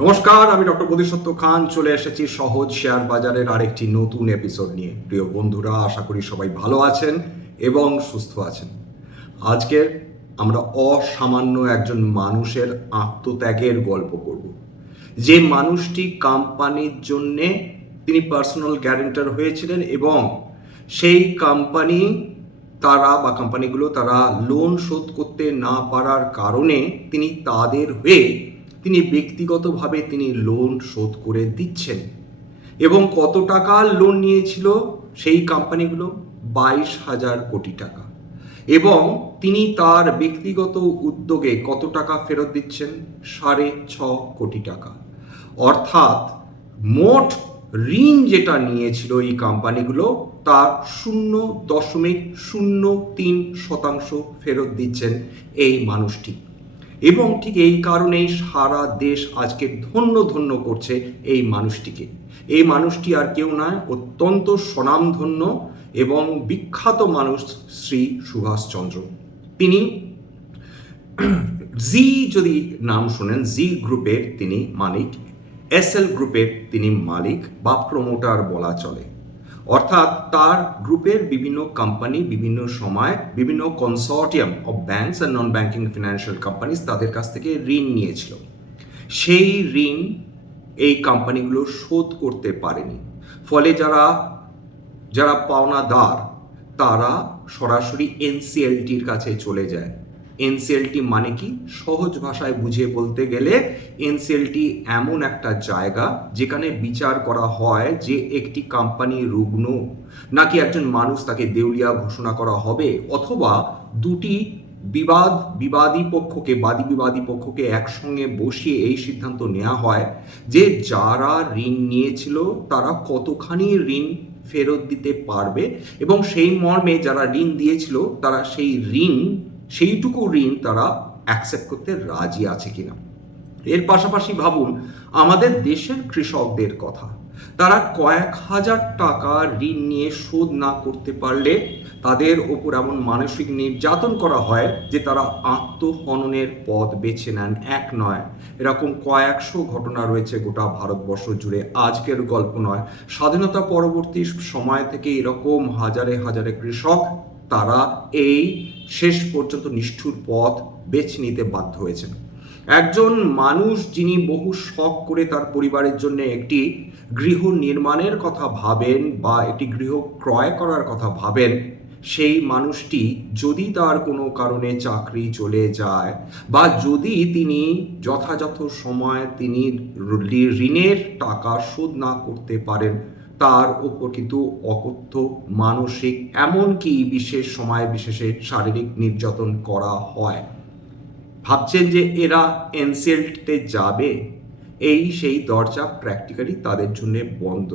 নমস্কার, আমি ডক্টর বোধিসত্ত্ব খান চলে এসেছি সহজ শেয়ার বাজারের আরেকটি নতুন এপিসোড নিয়ে। প্রিয় বন্ধুরা, আশা করি সবাই ভালো আছেন এবং সুস্থ আছেন। আজকের আমরা অসামান্য একজন মানুষের আত্মত্যাগের গল্প করব, যে মানুষটি কোম্পানির জন্যে তিনি পার্সোনাল গ্যারেন্টার হয়েছিলেন এবং সেই কোম্পানিগুলো তারা লোন শোধ করতে না পারার কারণে তিনি ব্যক্তিগতভাবে লোন শোধ করে দিচ্ছেন। এবং কত টাকা লোন নিয়েছিল সেই কোম্পানিগুলো? 22,000 কোটি টাকা। এবং তিনি তার ব্যক্তিগত উদ্যোগে কত টাকা ফেরত দিচ্ছেন? 6.5 কোটি টাকা। অর্থাৎ মোট ঋণ যেটা নিয়েছিল এই কোম্পানিগুলো তার 0.03% ফেরত দিচ্ছেন এই মানুষটি। এবং ঠিক এই কারণেই সারা দেশ আজকে ধন্য ধন্য করছে এই মানুষটিকে। এই মানুষটি আর কেউ নয়, অত্যন্ত স্বনামধন্য এবং বিখ্যাত মানুষ শ্রী সুভাষচন্দ্র। তিনি যদি নাম শোনেন, জি গ্রুপের তিনি মালিক, এসএল গ্রুপের তিনি মালিক বা প্রমোটার বলা চলে। অর্থাৎ তার গ্রুপের বিভিন্ন কোম্পানি বিভিন্ন সময় বিভিন্ন consortium of banks and non banking financial companies তাদের কাছ থেকে ঋণ নিয়েছিল। সেই ঋণ এই কোম্পানিগুলো শোধ করতে পারেনি। ফলে যারা পাওনাদার তারা সরাসরি এনসিএলটির কাছে চলে যায়। এনসিএলটি মানে কি? সহজ ভাষায় বুঝিয়ে বলতে গেলে এনসিএলটি এমন একটা জায়গা যেখানে বিচার করা হয় যে একটি কোম্পানি রুগ্ন নাকি একজন মানুষ, তাকে দেউলিয়া ঘোষণা করা হবে, অথবা দুটি বাদী বিবাদী পক্ষকে একসঙ্গে বসিয়ে এই সিদ্ধান্ত নেওয়া হয় যে যারা ঋণ নিয়েছিল তারা কতখানি ঋণ ফেরত দিতে পারবে এবং সেই মর্মে যারা ঋণ দিয়েছিল তারা সেইটুকু ঋণ তারা অ্যাকসেপ্ট করতে রাজি আছে কিনা। এর পাশাপাশি ভাবুন আমাদের দেশের কৃষকদের কথা। তারা কয়েক হাজার টাকা ঋণ নিয়ে শোধ না করতে পারলে তাদের ওপর এমন মানসিক নির্যাতন করা হয় যে তারা আত্মহননের পথ বেছে নেন। এক নয়, এরকম কয়েকশো ঘটনা রয়েছে গোটা ভারতবর্ষ জুড়ে। আজকের গল্প নয়, স্বাধীনতা পরবর্তী সময় থেকে এরকম হাজারে হাজারে কৃষক তারা এই শেষ পর্যন্ত নিষ্ঠুর পথ বেছে নিতে বাধ্য হয়েছেন। একজন মানুষ যিনি বহু শখ করে তার পরিবারের জন্য একটি গৃহ নির্মাণের কথা ভাবেন বা একটি গৃহ ক্রয় করার কথা ভাবেন, সেই মানুষটি যদি তার কোনো কারণে চাকরি চলে যায় বা যদি তিনি যথাযথ সময় তিনি ঋণের টাকা শোধ না করতে পারেন, তার ওপর কিন্তু অকথ্য মানসিক এমনকি বিশেষ সময় বিশেষে শারীরিক নির্যাতন করা হয়। ভাবছেন যে এরা এনসিএলটিতে যাবে? সেই দরজা প্র্যাকটিক্যালি তাদের জন্য বন্ধ।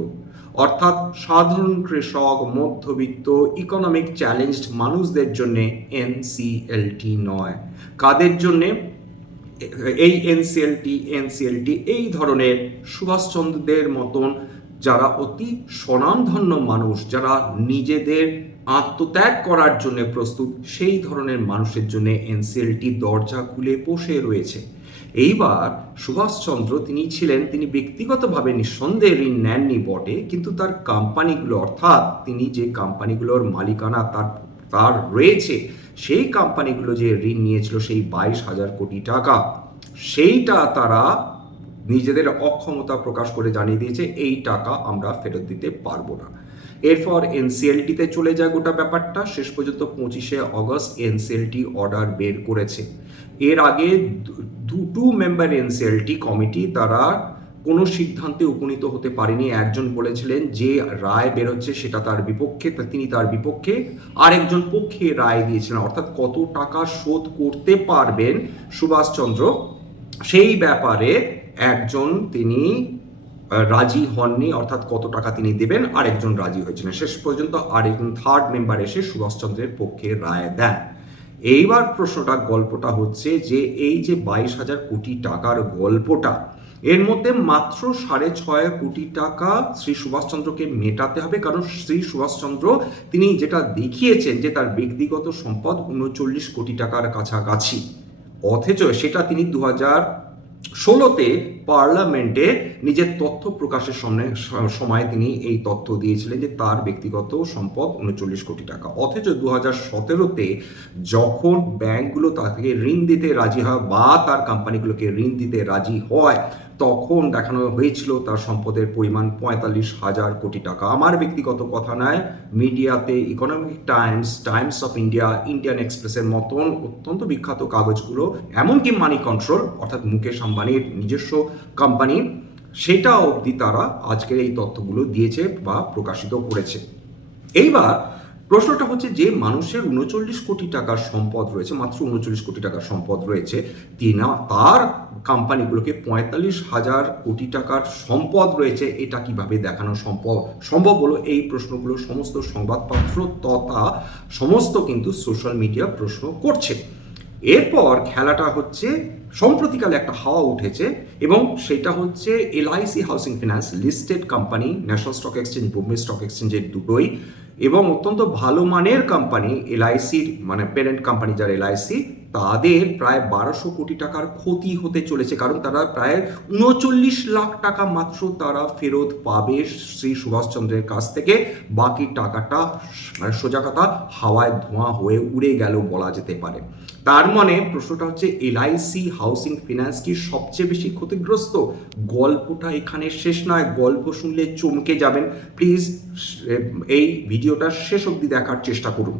অর্থাৎ সাধারণ কৃষক, মধ্যবিত্ত, ইকোনমিক চ্যালেঞ্জড মানুষদের জন্য এনসিএলটি নয়। কাদের জন্যে এই এনসিএলটি? এই ধরনের সুভাষচন্দ্রদের মতন যারা অতি স্বনামধন্য মানুষ, যারা নিজেদের আত্মত্যাগ করার জন্য প্রস্তুত, সেই ধরনের মানুষের জন্য এনসিএলটি দরজা খুলে বসে রয়েছে। এইবার সুভাষচন্দ্র তিনি ব্যক্তিগতভাবে নিঃসন্দেহে ঋণ নেননি বটে, কিন্তু তার কোম্পানিগুলো, অর্থাৎ তিনি যে কোম্পানিগুলোর মালিকানা তার রয়েছে, সেই কোম্পানিগুলো যে ঋণ নিয়েছিল সেই 22,000 কোটি টাকা, সেইটা তারা নিজেদের অক্ষমতা প্রকাশ করে জানিয়ে দিয়েছে এই টাকা আমরা ফেরত দিতে পারবো না। এরপর এনসিএলটিতে চলে যায় গোটা ব্যাপারটা। শেষ পর্যন্ত 25শে অগস্ট এনসিএলটি অর্ডার বের করেছে। এর আগে দুটো মেম্বার এনসিএলটি কমিটি তারা কোনো সিদ্ধান্তে উপনীত হতে পারেনি। একজন বলেছিলেন যে রায় বেরোচ্ছে সেটা তার বিপক্ষে, তিনি তার বিপক্ষে, আরেকজন পক্ষে রায় দিয়েছিলেন। অর্থাৎ কত টাকা শোধ করতে পারবেন সুভাষচন্দ্র সেই ব্যাপারে একজন তিনি রাজি হননি, অর্থাৎ কত টাকা তিনি দেবেন আরেকজন রাজি হয়েছিলেন। শেষ পর্যন্ত আরেকজন থার্ড মেম্বার এসে সুভাষচন্দ্রের পক্ষে রায় দেন। এইবার গল্পটা হচ্ছে যে এই যে 22,000 কোটি টাকার গল্পটা, এর মধ্যে মাত্র 6.5 কোটি টাকা শ্রী সুভাষচন্দ্রকে মেটাতে হবে। কারণ শ্রী সুভাষচন্দ্র তিনি যেটা দেখিয়েছেন যে তার ব্যক্তিগত সম্পদ 39 কোটি টাকার কাছাকাছি, অথচ সেটা তিনি ষোলোতে পার্লামেন্টে নিজের তথ্য প্রকাশের সময় তিনি এই তথ্য দিয়েছিলেন যে তার ব্যক্তিগত সম্পদ 39 কোটি টাকা। অথচ 2017-তে যখন ব্যাংকগুলো তাকে ঋণ দিতে রাজি হয় বা তার কোম্পানিগুলোকে ঋণ দিতে রাজি হয়, তখন দেখানো হয়েছিল তার সম্পদের পরিমাণ 45,000 কোটি টাকা। আমার ব্যক্তিগত কথা নয়, মিডিয়াতে economic Times, Times of India, Indian এক্সপ্রেসের মতন অত্যন্ত বিখ্যাত কাগজগুলো, এমনকি মানি কন্ট্রোল অর্থাৎ মুকেশ আম্বানির নিজস্ব কোম্পানি, সেটা অবধি তারা আজকের এই তথ্যগুলো দিয়েছে বা প্রকাশিত করেছে। এইবার প্রশ্নটা হচ্ছে, যে মানুষের 39 কোটি টাকার সম্পদ রয়েছে, মাত্র 39 কোটি টাকার সম্পদ রয়েছে, তার কোম্পানিগুলোকে 45,000 কোটি টাকার সম্পদ রয়েছে, এটা কিভাবে দেখানো সম্ভব হলো? এই প্রশ্নগুলো সমস্ত সংবাদপত্র তথা সমস্ত কিন্তু সোশ্যাল মিডিয়া প্রশ্ন করছে। এরপর খেলাটা হচ্ছে, সম্প্রতিকালে একটা হাওয়া উঠেছে এবং সেটা হচ্ছে LIC housing finance, listed company, national stock exchange, Bombay stock এক্সচেঞ্জের দুটোই, এবং অত্যন্ত ভালো মানের কোম্পানি LICর, মানে প্যারেন্ট কোম্পানি যার LIC, তাদের প্রায় 1200 কোটি টাকার ক্ষতি হতে চলেছে, কারণ তারা প্রায় 39 লাখ টাকা মাত্র তারা ফেরত পাবে শ্রী সুভাষচন্দ্রের কাছ থেকে। বাকি টাকাটা মানে সোজা কথা হাওয়ায় ধোঁয়া হয়ে উড়ে গেল বলা যেতে পারে। তার মানে প্রশ্নটা হচ্ছে, LIC হাউসিং ফিন্যান্স কি সবচেয়ে বেশি ক্ষতিগ্রস্ত? গল্পটা এখানে শেষ নয়, গল্প শুনলে চমকে যাবেন। প্লিজ এই ভিডিওটা শেষ অবধি দেখার চেষ্টা করুন।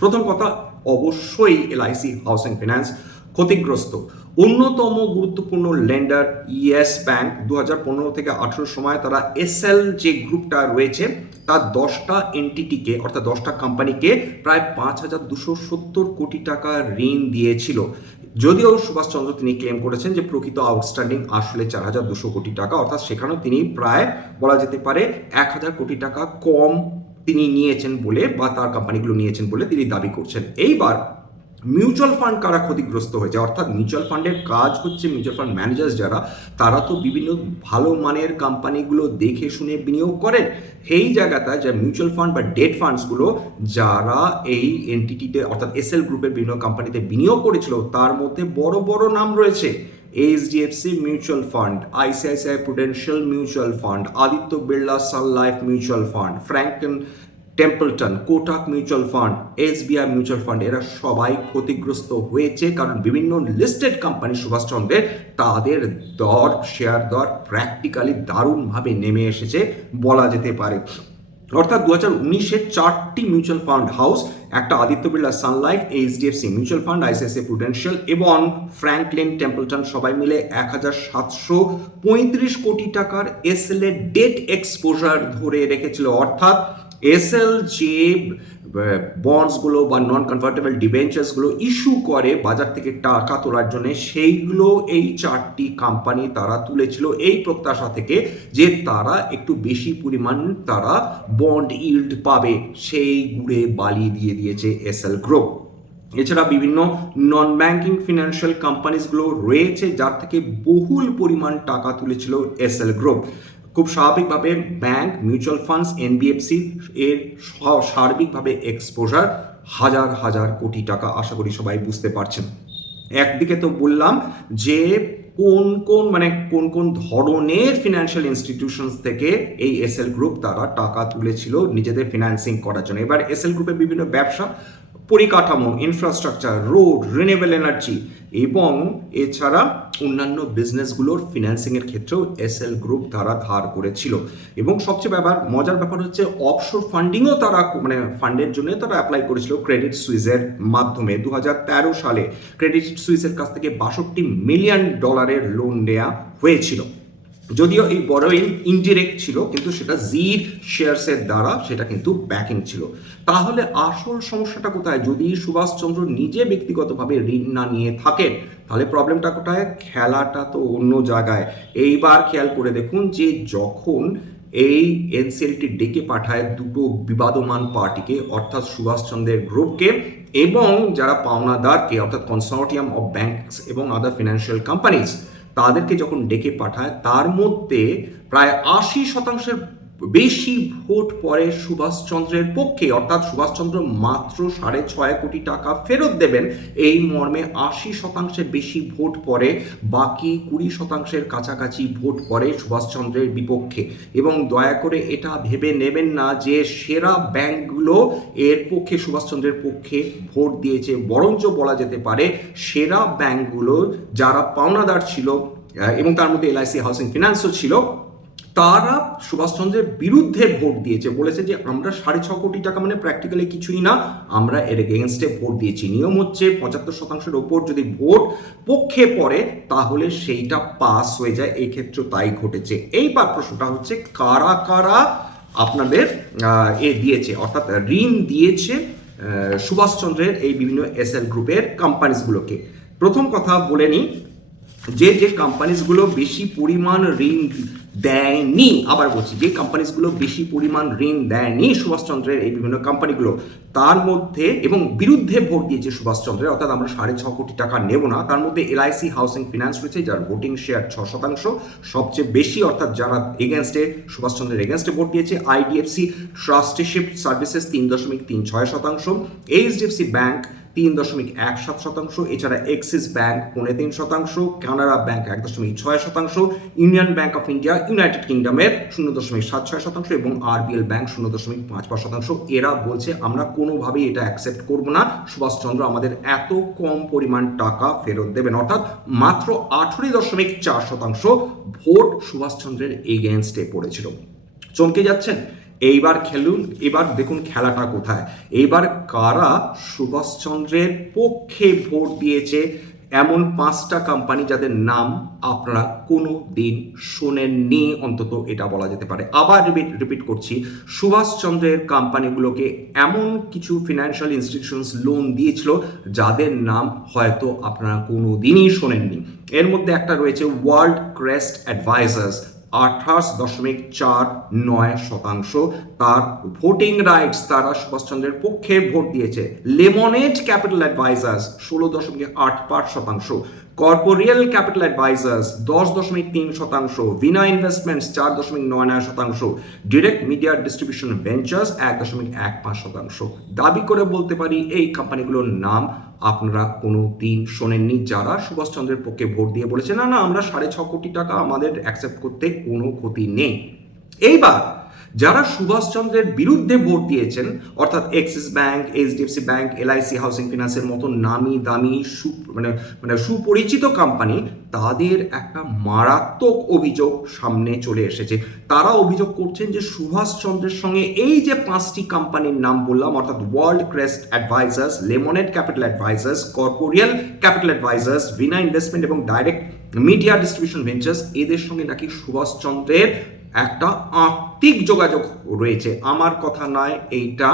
প্রথম কথা, অবশ্যই LIC হাউসিং ফিন্যান্স ক্ষতিগ্রস্ত। অন্যতম গুরুত্বপূর্ণ লেন্ডার ইয়েস ব্যাংক 2015 থেকে 18 সময় তারা এসএল যে গ্রুপটা রয়েছে তার 10টা এন্টিটিকে অর্থাৎ 10টা কোম্পানিকে প্রায় 5,270 কোটি টাকা ঋণ দিয়েছিল। যদিও সুভাষচন্দ্র তিনি ক্লেম করেছেন যে প্রকৃত আউটস্ট্যান্ডিং আসলে 4,200 কোটি টাকা, অর্থাৎ সেখানেও তিনি প্রায় বলা যেতে পারে 1,000 কোটি টাকা কম তিনি নিয়েছেন বলে বা তার কোম্পানিগুলো নিয়েছেন বলে তিনি দাবি করছেন। এইবার মিউচুয়াল ফান্ড কারা ক্ষতিগ্রস্ত হয়েছে, অর্থাৎ মিউচুয়াল ফান্ডের কাজ হচ্ছে, মিউচুয়াল ফান্ড ম্যানেজার্স যারা, তারা তো বিভিন্ন ভালো মানের কোম্পানিগুলো দেখে শুনে বিনিয়োগ করেন। সেই জায়গাটা যে মিউচুয়াল ফান্ড বা ডেট ফান্ডসগুলো যারা এই এনটিটিতে অর্থাৎ এসএল গ্রুপের বিভিন্ন কোম্পানিতে বিনিয়োগ করেছিল, তার মধ্যে বড় বড় নাম রয়েছে। HDFC mutual fund, ICICI prudential mutual fund, Aditya Birla sun life mutual fund, Franklin Templeton, Kotak mutual fund, SBI mutual fund, এরা সবাই ক্ষতিগ্রস্ত হয়েছে, কারণ বিভিন্ন লিস্টেড কোম্পানি সুভাষচন্দ্রের তাদের দর, শেয়ার দর প্র্যাকটিক্যালি দারুণভাবে নেমে এসেছে বলা যেতে পারে। অর্থাৎ 2019-এ 4টি মিউচুয়াল ফান্ড হাউস, একটা Aditya Birla sun life, HDFC mutual fund, ICICI prudential এবং ফ্র্যাঙ্কলিন টেম্পলটন সবাই মিলে 1,735 কোটি টাকার এসএল এর ডেট এক্সপোজার ধরে রেখেছিল। অর্থাৎ এসএল যে বন্ডসগুলো বা নন কনভার্টেবল ডিবেঞ্চার্সগুলো ইস্যু করে বাজার থেকে টাকা তোলার জন্য, সেইগুলো এই 4টি কোম্পানি তারা তুলেছিল এই প্রত্যাশা থেকে যে তারা একটু বেশি পরিমাণ তারা বন্ড ইল্ড পাবে। সেই গুড়ে বালি দিয়ে দিয়েছে এসএল গ্রুপ। এছাড়া বিভিন্ন নন ব্যাংকিং ফিনান্সিয়াল কোম্পানিজগুলো রয়েছে যার থেকে বহুল পরিমাণ টাকা তুলেছিল এসএল গ্রুপ। খুব স্বাভাবিকভাবে ব্যাংক, মিউচুয়াল ফান্ডস, NBFC এর সার্বিকভাবে এক্সপোজার হাজার হাজার কোটি টাকা, আশা করি সবাই বুঝতে পারছেন। একদিকে তো বললাম যে কোন কোন ধরনের ফিনান্সিয়াল ইনস্টিটিউশনস থেকে এই এসএল গ্রুপ তারা টাকা তুলেছিল নিজেদের ফিনান্সিং করার জন্য। এবার এসএল গ্রুপের বিভিন্ন ব্যবসা, পরিকাঠামো, ইনফ্রাস্ট্রাকচার, রোড, রিনিউয়েবল এনার্জি এবং এছাড়া অন্যান্য বিজনেসগুলোর ফিন্যান্সিংয়ের ক্ষেত্রেও এসএল গ্রুপ তারা ধার করেছিল। এবং সবচেয়ে মজার ব্যাপার হচ্ছে অফশোর ফান্ডিংও তারা ফান্ডের জন্য তারা অ্যাপ্লাই করেছিল ক্রেডিট সুইসের মাধ্যমে। 2013 সালে ক্রেডিট সুইসের কাছ থেকে $62 মিলিয়ন লোন নেওয়া হয়েছিল। যদিও এই বড়ইন ইনডিরেক্ট ছিল, কিন্তু সেটা জির শেয়ারসের দ্বারা সেটা কিন্তু ব্যাকিং ছিল। তাহলে আসল সমস্যাটা কোথায়? যদি সুভাষচন্দ্র নিজে ব্যক্তিগতভাবে ঋণ না নিয়ে থাকেন, তাহলে প্রবলেমটা কোথায়? খেলাটা তো অন্য জায়গায়। এইবার খেয়াল করে দেখুন যে যখন এই এনসিএলটি ডেকে পাঠায় দুটো বিবাদমান পার্টিকে, অর্থাৎ সুভাষচন্দ্রের গ্রুপকে এবং যারা পাওনাদারকে, অর্থাৎ কনসর্টিয়াম অফ ব্যাংকস এবং আদার ফিনান্সিয়াল কোম্পানিজ, তাদেরকে যখন ডেকে পাঠায়, তার মধ্যে প্রায় 80% বেশি ভোট পড়ে সুভাষচন্দ্রের পক্ষে, অর্থাৎ সুভাষচন্দ্র মাত্র 6.5 কোটি টাকা ফেরত দেবেন এই মর্মে 80% বেশি ভোট পড়ে, বাকি 20% কাছাকাছি ভোট পড়ে সুভাষচন্দ্রের বিপক্ষে। এবং দয়া করে এটা ভেবে নেবেন না যে সেরা ব্যাংকগুলো এর পক্ষে, সুভাষচন্দ্রের পক্ষে ভোট দিয়েছে, বরঞ্চ বলা যেতে পারে সেরা ব্যাংকগুলো যারা পাওনাদার ছিল, এবং তার মধ্যে এলআইসি হাউসিং ফিনান্সও ছিল, তারা সুভাষচন্দ্রের বিরুদ্ধে ভোট দিয়েছে, বলেছে যে আমরা 6.5 কোটি টাকা মানে প্র্যাকটিক্যালি কিছুই না, আমরা এর এগেনস্টে ভোট দিয়েছি। নিয়ম হচ্ছে 75%-এর ওপর যদি ভোট পক্ষে পড়ে তাহলে সেইটা পাস হয়ে যায়, এই ক্ষেত্রে তাই ঘটেছে। এইবার প্রশ্নটা হচ্ছে কারা কারা আপনাদের এ দিয়েছে, অর্থাৎ ঋণ দিয়েছে সুভাষচন্দ্রের এই বিভিন্ন এসএল গ্রুপের কোম্পানিজগুলোকে। প্রথম কথা বলে নিই, যে যে কোম্পানিজগুলো বেশি পরিমাণ ঋণ দেয়নি, আবার বলছি, যে কোম্পানিজগুলো বেশি পরিমাণ ঋণ দেয়নি সুভাষচন্দ্রের এই বিভিন্ন কোম্পানিগুলো, তার মধ্যে এবং বিরুদ্ধে ভোট দিয়েছে সুভাষচন্দ্রের, অর্থাৎ আমরা 6.5 কোটি টাকা নেব না, তার মধ্যে এলআইসি হাউসিং ফিনান্স রয়েছে, যার ভোটিং শেয়ার 6% সবচেয়ে বেশি, অর্থাৎ যারা এগেনস্টে সুভাষচন্দ্রের এগেনস্টে ভোট দিয়েছে। IDFC trusteeship services 3.36%, HDFC bank 3.17%, এছাড়া Axis bank 3.5%, Canara bank 1.6%, union bank of India united কিংডমের 0.76% এবং আরবিএল ব্যাংক 0.5%। এরা বলছে আমরা কোনোভাবেই এটা অ্যাকসেপ্ট করব না, সুভাষচন্দ্র আমাদের এত কম পরিমাণ টাকা ফেরত দেবেন, অর্থাৎ মাত্র 18.4% ভোট সুভাষচন্দ্রের এগেনস্টে পড়েছিল। চমকে যাচ্ছেন? এইবার খেলুন, এবার দেখুন খেলাটা কোথায়। এইবার কারা সুভাষচন্দ্রের পক্ষে ভোট দিয়েছে এমন 5টা কোম্পানি যাদের নাম আপনারা কোনো দিন শোনেননি, অন্তত এটা বলা যেতে পারে। আবার রিপিট করছি, সুভাষচন্দ্রের কোম্পানিগুলোকে এমন কিছু ফিনান্সিয়াল ইনস্টিটিউশনস লোন দিয়েছিল যাদের নাম হয়তো আপনারা কোনো দিনই শোনেননি। এর মধ্যে একটা রয়েছে ওয়ার্ল্ড ক্রেস্ট অ্যাডভাইজার্স, 28.49%। তার ভোটিং রাইটস, তারা সুভাষচন্দ্রের পক্ষে ভোট দিয়েছে। Lemonade capital advisors 16.85%, corporeal capital advisors 10.3%, Vina investments 4.99%, direct media distribution ventures 1.15%। দাবি করে বলতে পারি এই কোম্পানিগুলোর নাম আপনারা কোনো দিন শোনেননি, যারা সুভাষচন্দ্রের পক্ষে ভোট দিয়ে বলেছে না না আমরা 6.5 কোটি টাকা আমাদের অ্যাকসেপ্ট করতে কোনো ক্ষতি নেই। এইবার যারা সুভাষচন্দ্রের বিরুদ্ধে ভোট দিয়েছেন, অর্থাৎ Axis bank, HDFC bank, LIC housing ফিনান্সের মতো নামি দামি সুপরিচিত কোম্পানি, তাদের একটা মারাত্মক অভিযোগ সামনে চলে এসেছে। তারা অভিযোগ করছেন যে সুভাষচন্দ্রের সঙ্গে এই যে 5টি কোম্পানির নাম বললাম, অর্থাৎ world crest advisors, lemonade capital advisors, corporeal capital advisors, Vina investment এবং ডাইরেক্ট মিডিয়া ডিস্ট্রিবিউশন ভেঞ্চার্স, এদের সঙ্গে নাকি সুভাষচন্দ্রের একটা আত্মিক যোগাযোগ রয়েছে। আমার কথা নয়, এইটা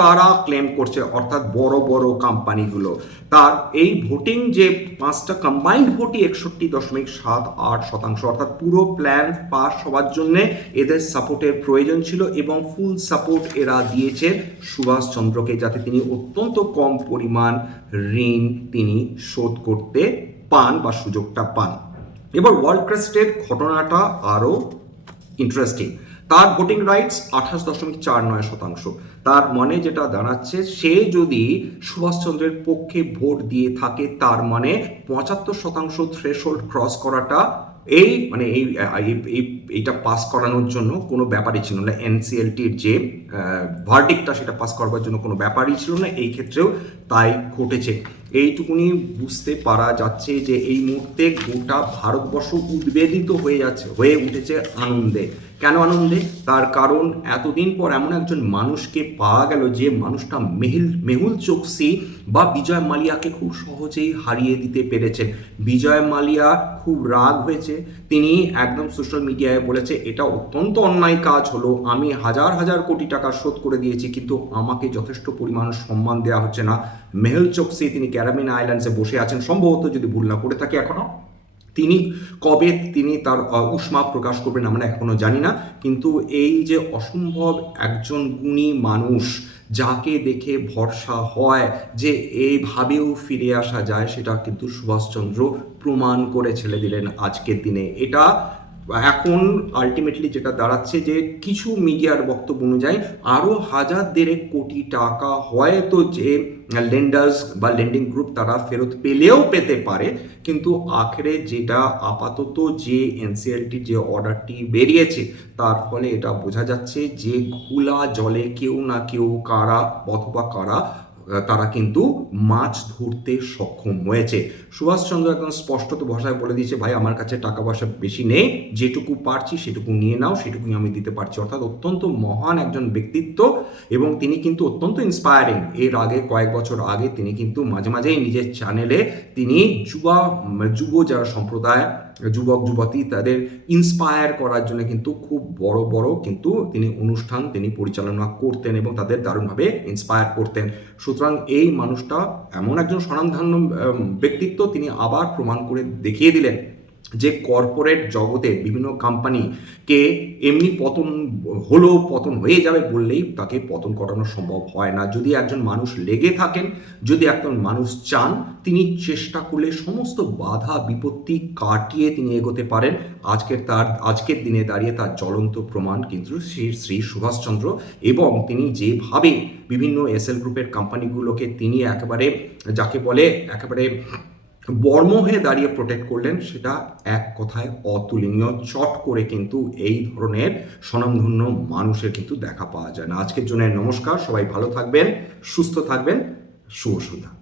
তারা ক্লেম করছে, অর্থাৎ বড় বড় কোম্পানিগুলো। তার এই ভোটিং যে 5টা কম্বাইন্ড ভোটই 61.78%, অর্থাৎ পুরো প্ল্যান পাস হওয়ার জন্য এদের সাপোর্টের প্রয়োজন ছিল এবং ফুল সাপোর্ট এরা দিয়েছে সুভাষচন্দ্রকে, যাতে তিনি অত্যন্ত কম পরিমাণ ঋণ তিনি শোধ করতে পান বা সুযোগটা পান। এবার ওয়ার্ল্ড ক্রেস্টের ঘটনাটা আরও ইন্টারেস্টিং। তার ভোটিং রাইটস 28.49%। তার মানে যেটা দাঁড়াচ্ছে, সে যদি সুভাষচন্দ্রের পক্ষে ভোট দিয়ে থাকে তার মানে 75% থ্রেশহোল্ড ক্রস করাটা এইটা পাস করানোর জন্য কোনো ব্যাপারই ছিল না। এনসিএলটির যে ভার্ডিক্টটা সেটা পাস করবার জন্য কোনো ব্যাপারই ছিল না, এই ক্ষেত্রেও তাই ঘটেছে। এইটুকুনি বুঝতে পারা যাচ্ছে যে এই মুহূর্তে গোটা ভারতবর্ষ উদ্বেলিত হয়ে উঠেছে আনন্দে। কেন আনন্দে? তার কারণ এতদিন পর এমন একজন মানুষকে পাওয়া গেল যে মানুষটা মেহুল চোকসি বা বিজয় মালিয়াকে খুব সহজেই হারিয়ে দিতে পেরেছেন। বিজয় মালিয়া খুব রাগ হয়েছে, তিনি একদম সোশ্যাল মিডিয়ায় বলেছে এটা অত্যন্ত অন্যায় কাজ হলো, আমি হাজার হাজার কোটি টাকা শোধ করে দিয়েছি কিন্তু আমাকে যথেষ্ট পরিমাণ সম্মান দেওয়া হচ্ছে না। মেহুল চোকসি তিনি ক্যারাবিন আইল্যান্ডসে বসে আছেন সম্ভবত, যদি ভুল না করে থাকে এখনো। কবে তিনি তার উষ্মা প্রকাশ করবেন আমরা এখনো জানি না, কিন্তু এই যে অসম্ভব একজন গুণী মানুষ যাকে দেখে ভরসা হয় যে এইভাবেও ফিরে আসা যায়, সেটা কিন্তু সুভাষচন্দ্র প্রমাণ করে ছেড়ে দিলেন আজকের দিনে। এটা এখন আলটিমেটলি যেটা দাঁড়াচ্ছে যে কিছু মিডিয়ার বক্তব্য অনুযায়ী আরও 1,500 টাকা হয়তো যে লেন্ডার্স বা লেন্ডিং গ্রুপ তারা ফেরত পেলেও পেতে পারে, কিন্তু আখেরে যেটা আপাতত যে এনসিএলটি যে অর্ডারটি বেরিয়েছে তার ফলে এটা বোঝা যাচ্ছে যে ঘোলা জলে কেউ না কেউ কারা অথবা কারা তারা কিন্তু মাছ ধরতে সক্ষম হয়েছে। সুভাষচন্দ্র একদম স্পষ্টত ভাষায় বলে দিয়েছে, ভাই আমার কাছে টাকা পয়সা বেশি নেই, যেটুকু পারছি সেটুকু নিয়ে নাও, সেটুকুই আমি দিতে পারছি। অর্থাৎ অত্যন্ত মহান একজন ব্যক্তিত্ব এবং তিনি কিন্তু অত্যন্ত ইন্সপায়ারিং। এর আগে কয়েক বছর আগে তিনি কিন্তু মাঝে মাঝেই নিজের চ্যানেলে তিনি যুব যারা সম্প্রদায় যুবক যুবতী তাদের ইন্সপায়ার করার জন্য কিন্তু খুব বড় বড় কিন্তু তিনি অনুষ্ঠান তিনি পরিচালনা করতেন এবং তাদের দারুণভাবে ইন্সপায়ার করতেন। সুতরাং এই মানুষটা এমন একজন স্বনামধন্য ব্যক্তিত্ব, তিনি আবার প্রমাণ করে দেখিয়ে দিলেন যে কর্পোরেট জগতে বিভিন্ন কোম্পানিকে এমনি পতন হলেও পতন হয়ে যাবে বললেই তাকে পতন করানো সম্ভব হয় না। যদি একজন মানুষ লেগে থাকেন, যদি একজন মানুষ চান, তিনি চেষ্টা করলে সমস্ত বাধা বিপত্তি কাটিয়ে তিনি এগোতে পারেন। আজকের দিনে দাঁড়িয়ে তার জ্বলন্ত প্রমাণ কিন্তু শ্রী সুভাষচন্দ্র, এবং তিনি যেভাবে বিভিন্ন এসএল গ্রুপের কোম্পানিগুলোকে তিনি একেবারে যাকে বলে একেবারে বর্ম হয়ে দাঁড়িয়ে প্রোটেক্ট করলেন, সেটা এক কথায় অতুলনীয়। চট করে কিন্তু এই ধরনের স্বনামধন্য মানুষের কিন্তু দেখা পাওয়া যায় না। আজকের জন্য নমস্কার, সবাই ভালো থাকবেন, সুস্থ থাকবেন, শুভ সন্ধ্যা।